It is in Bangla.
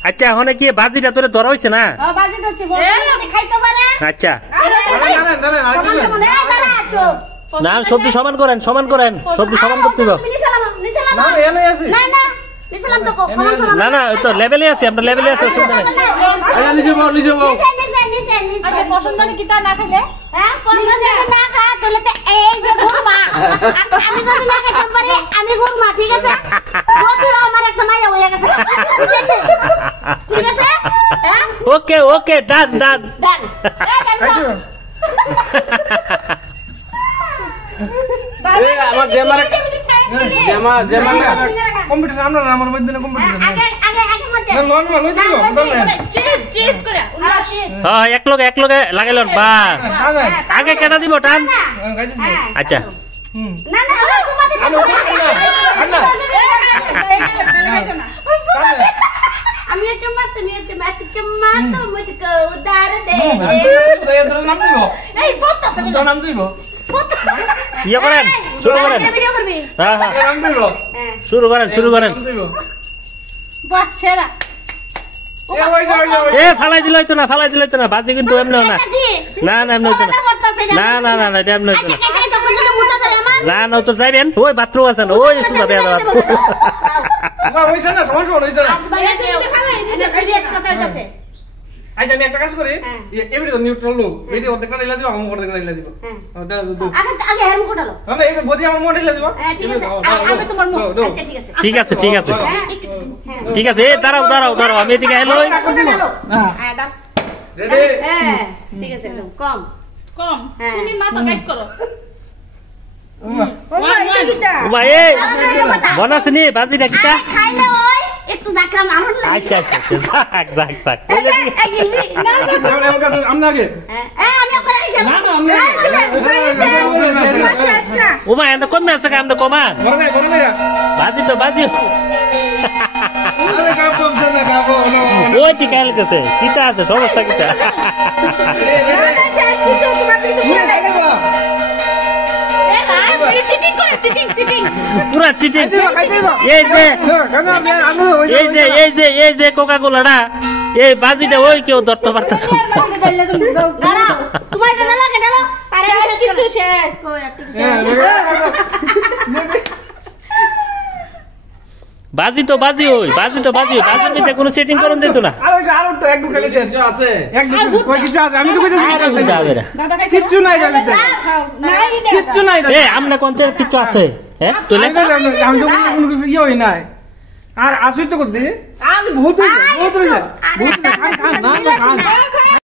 আচ্ছা এখন কি বাজিটা তোরে ধরা হইছে না বাজি ধরছি খাইতে পারে আচ্ছা না সবজি সমান করেন সবজি সমান করতে হবে না না তো লেভেলে আছে আমরা লেভেলে আছে ওকে ওকে ডান ডান আমার জেমার কম্পিটিশন আমরা আমার মধ্যে কম্পিটিশন এক লগে লাগাইল বা আগে কেনা দিব টান আচ্ছা আমি চুম্মা তুমি চুম্মা চুম্মা তো মুঝকো উদার দে নাম দিব এই ফটো নাম দিব ইয়ে করেন শুরু করেন ভিডিও করবি হ্যাঁ হ্যাঁ নাম দিব শুরু করেন বাহ সেরা এ ফালাই দিল না বাজি কিন্তু এমনি না না এমনি হইতো না না এটা এমনি হইতো না না তো যাইবেন ওই বাথরুম আছে না ওই সুদা দেয়া হইছে না সমান হইছে না সিরিয়াস কথা হইতাছে আচ্ছা আমি একটা কাজ করি এই ভিডিও নিউট্রাল লো ভিডিও দেখতে লাইলা দিব আমি করতে লাইলা দিব ওটা আগে হেলমেট কোটালো আমরা এই বডি আমার মোডে লাইলা দিব ঠিক আছে আমি তোমার মুখ আচ্ছা ঠিক আছে এ দাঁড়াও আমি এদিকে এলো হ্যাঁ দাও রেডি হ্যাঁ ঠিক আছে একদম কম তুমি মাথা গাইড করো ওমা এই বনাসনি বাজিটা কিটা খাইলে ওই একটু জাকরাম আনন্দ লাগে আচ্ছা যাক কইলে কি আমরা আগে আমি ওকে রাখি না না ওমা এন্ড কমে আছে কাম তো কমান বাজি তো বাজি ওই ঠিক আছে কিটা আছে সমস্যা কিটা পুরা চিটিং এই যে কোকা কোলাটা এই বাজিটা ওই কেউ ধরতে পারতেছে বাজি তো বাজি বাজির মধ্যে কোনো সেটিং করন দিত না আমরা কোন কিছু আছে আর আসুই তো করতে বহুত